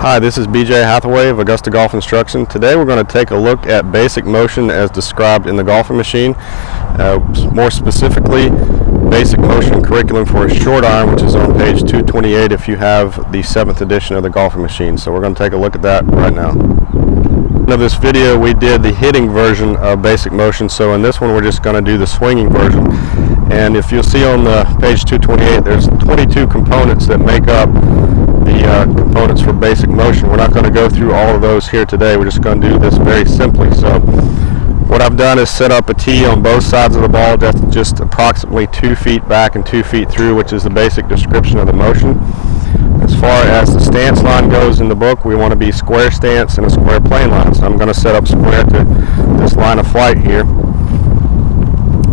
Hi, this is BJ Hathaway of Augusta Golf Instruction. Today we're going to take a look at basic motion as described in the golfing machine. More specifically, basic motion curriculum for a short iron, which is on page 228 if you have the 7th edition of the golfing machine. So we're going to take a look at that right now. In this video we did the hitting version of basic motion, so in this one we're just going to do the swinging version. And if you'll see on the page 228, there's 22 components that make up the components for basic motion. We're not going to go through all of those here today. We're just going to do this very simply. So what I've done is set up a tee on both sides of the ball, that's just approximately 2 feet back and 2 feet through, which is the basic description of the motion. As far as the stance line goes in the book, we want to be square stance and a square plane line. So I'm going to set up square to this line of flight here.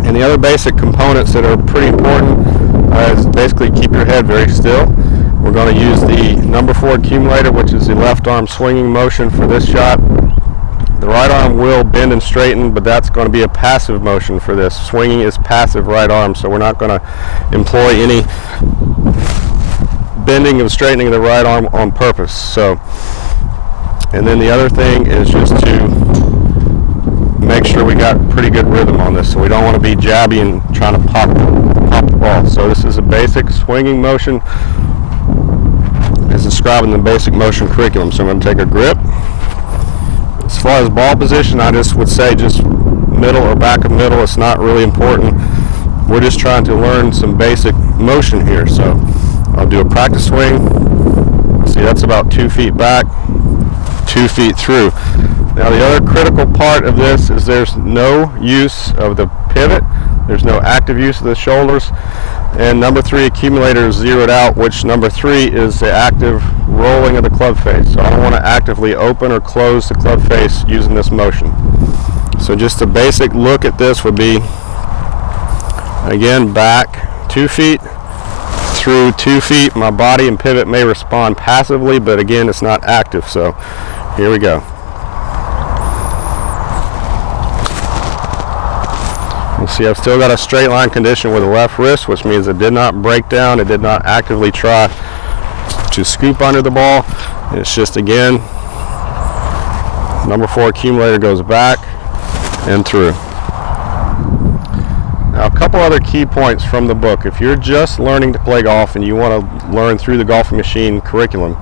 And the other basic components that are pretty important is basically keep your head very still. We're going to use the number 4 accumulator, which is the left arm swinging motion for this shot. The right arm will bend and straighten, but that's going to be a passive motion for this. Swinging is passive right arm, so we're not going to employ any bending and straightening of the right arm on purpose. So, and then the other thing is just to make sure we got pretty good rhythm on this. So we don't want to be jabby and trying to pop the ball. So this is a basic swinging motion as described in the basic motion curriculum. So I'm going to take a grip. As far as ball position, I just would say just middle or back of middle. It's not really important. We're just trying to learn some basic motion here. So I'll do a practice swing. See, that's about 2 feet back, 2 feet through. Now the other critical part of this is there's no use of the pivot. There's no active use of the shoulders. And number 3 accumulator is zeroed out, which number 3 is the active rolling of the club face. So I don't want to actively open or close the club face using this motion. So just a basic look at this would be, again, back 2 feet, through 2 feet. My body and pivot may respond passively, but again, it's not active. So here we go. You see, I've still got a straight line condition with the left wrist, which means it did not break down. It did not actively try to scoop under the ball. It's just, again, number 4 accumulator goes back and through. Now, a couple other key points from the book. If you're just learning to play golf and you want to learn through the golfing machine curriculum,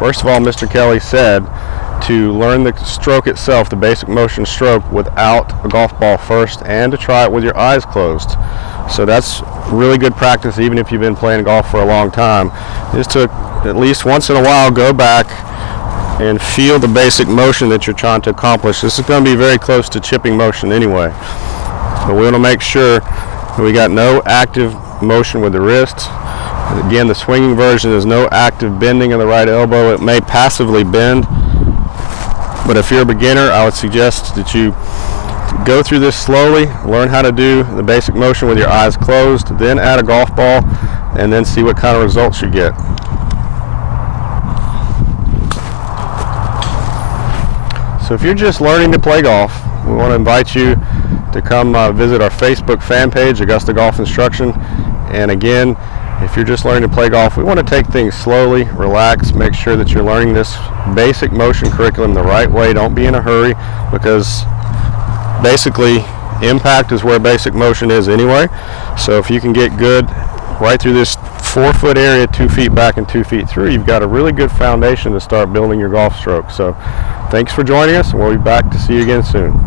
first of all, Mr. Kelly said to learn the stroke itself, the basic motion stroke, without a golf ball first, and to try it with your eyes closed. So that's really good practice, even if you've been playing golf for a long time, is to at least once in a while go back and feel the basic motion that you're trying to accomplish. This is going to be very close to chipping motion anyway. But we want to make sure that we got no active motion with the wrist. Again, the swinging version is no active bending of the right elbow. It may passively bend, but if you're a beginner, I would suggest that you go through this slowly, learn how to do the basic motion with your eyes closed, then add a golf ball, and then see what kind of results you get. So if you're just learning to play golf, we want to invite you to come visit our Facebook fan page, Augusta Golf Instruction. And again, if you're just learning to play golf, we want to take things slowly, relax, make sure that you're learning this basic motion curriculum the right way. Don't be in a hurry, because basically impact is where basic motion is anyway. So if you can get good right through this 4-foot area, 2 feet back and 2 feet through, you've got a really good foundation to start building your golf stroke. So thanks for joining us, and we'll be back to see you again soon.